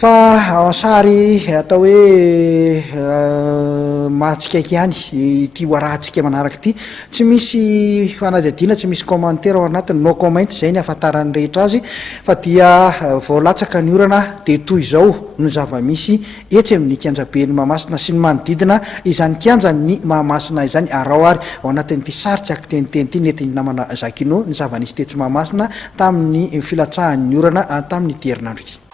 fa sary atao hoe mahatsikaiky ihany ity hoarahantsika manaraka ity tsy misy fanadihadiana tsy misy commentaire ao anatiny no comment zay ny ahafantaran'ny rehetra azy fa dia voalatsaka ny orana de toy izao no zava-misy etsy amin'ny kianjaben'ny Mahamasina sy ny manodidina izany kianja ny Mahamasina izany arao ary ao anatin'ity sary tsy akiteniteny ity nentin'ny namana Zakino ny zava-nisy tetsy Mahamasina tamin'ny filatsahan'ny orana tamin'ny herinandro ity.